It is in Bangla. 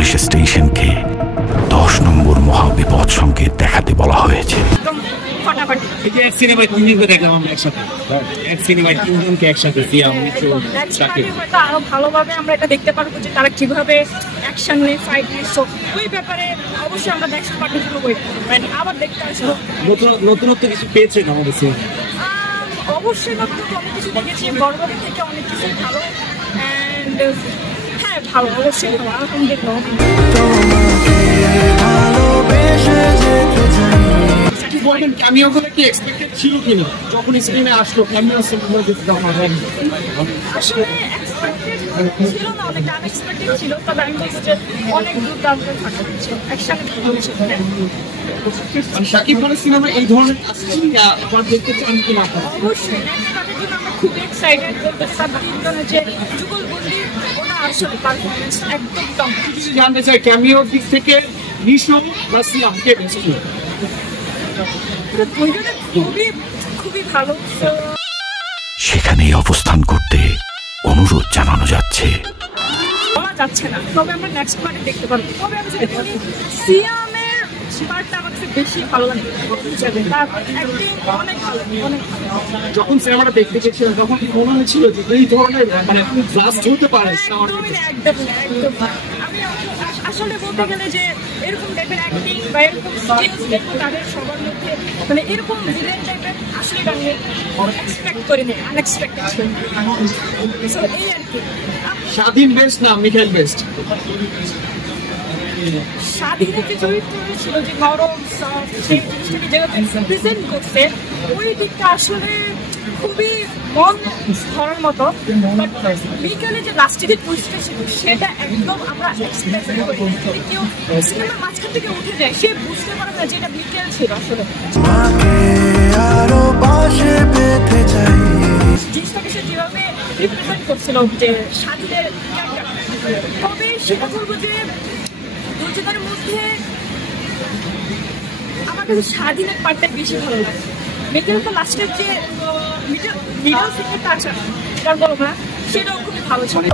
পুলিশ স্টেশনকে 10 নম্বর মহাবিপদ সংকেত দেখাতে বলা হয়েছে। আরো ভালোভাবে আমরা এটা দেখতে পারবো যে তারা কিভাবে অ্যাকশন নেয়, ফাইট নেয়। সো ওই ব্যাপারে অবশ্যই আমরা নেক্সট পার্টগুলো ওয়েট করবো, আবার দেখতে আসবো। নতুনত্ব কিছু পেয়েছেন আমাদের সিনেমা? অবশ্যই নতুনত্ব অনেক কিছু দেখেছি, বড়দের থেকে অনেক কিছু ভালো। অ্যান্ড হ্যাঁ, ভালো, অবশ্যই ভালো, আলহামদুলিল্লাহ। ক্যামিওগুলো কি এক্সপেক্টেড ছিল কিনা যখন স্ক্রিনে আসলো? ক্যামিও সিনেমা দেখতে আসলে এক্সপেক্টেড ছিল না, অনেক আনএক্সপেক্টেড ছিল। তবে আমি বলছি যে অনেক দুর্দান্ত থাকা হচ্ছে একসাথে। শাকিব খানের সিনেমা এই ধরনের আসছে আবার দেখতে চান কিনা? অবশ্যই নেক্সট পার্টের জন্য আমরা খুব এক্সাইটেড। সাবধানের যে যুগলবন্দি ওটা আসলে পারফরমেন্স একদম টপ। কিছু জানতে চাই ক্যামিওর দিক থেকে নিশো বা সিয়াম কে বেশি? খুবই ভালো। সেখানেই অবস্থান করতে অনুরোধ জানানো যাচ্ছে। বলা যাচ্ছে না, তবে আমরা নেক্সট পার্টে দেখতে পারবো। তবে আমি যদি বলি সিয়ামের পার্টটা আমার কাছে বেশি ভালো লাগে। তার অ্যাক্টিং অনেক ভালো, অনেক ভালো। যখন সিনেমাটা দেখতে গেছিলাম তখন মনে হয়েছিল যে এই ধরনের মানে ব্লাস্ট হতে পারে। একদম আমি আসলে বলতে গেলে যে এরকম টাইপের অ্যাক্টিং বা এরকম স্কিলস দেখো তাদের সবার মধ্যে, মানে এরকম ভিলেন টাইপের আসলে আমি এক্সপেক্ট করিনি, আনএক্সপেক্টেড ছিল। সো এই আর কি। স্বাধীন বেস্ট না মিখাইল বেস্ট? স্বাধীনের যে চরিত্রটা ছিল, যে নরম সফট, সেই জিনিসটাকে যেভাবে প্রেজেন্ট করছে, ওই দিকটা আসলে খুবই মন ধরার মতো। বাট বিকালে যে লাস্টে যে টুইস্টটা ছিল সেটা একদম আমরা এক্সপেক্ট করি। কেউ সিনেমার মাঝখান থেকে উঠে যায়, সে বুঝতে পারে না যে এটা বিকেল ছিল। আসলে জিনিসটাকে সে যেভাবে রিপ্রেজেন্ট করছিল যে স্বাধীনের ক্যারেক্টার। তবে সেটা বলবো যে দুজনের মধ্যে আমার কাছে স্বাধীনের পার্টটা বেশি ভালো লাগে। মেকেল তো লাস্টের যে মিডল সিগনেটটা আছে, সেটাও খুবই ভালো ছিল।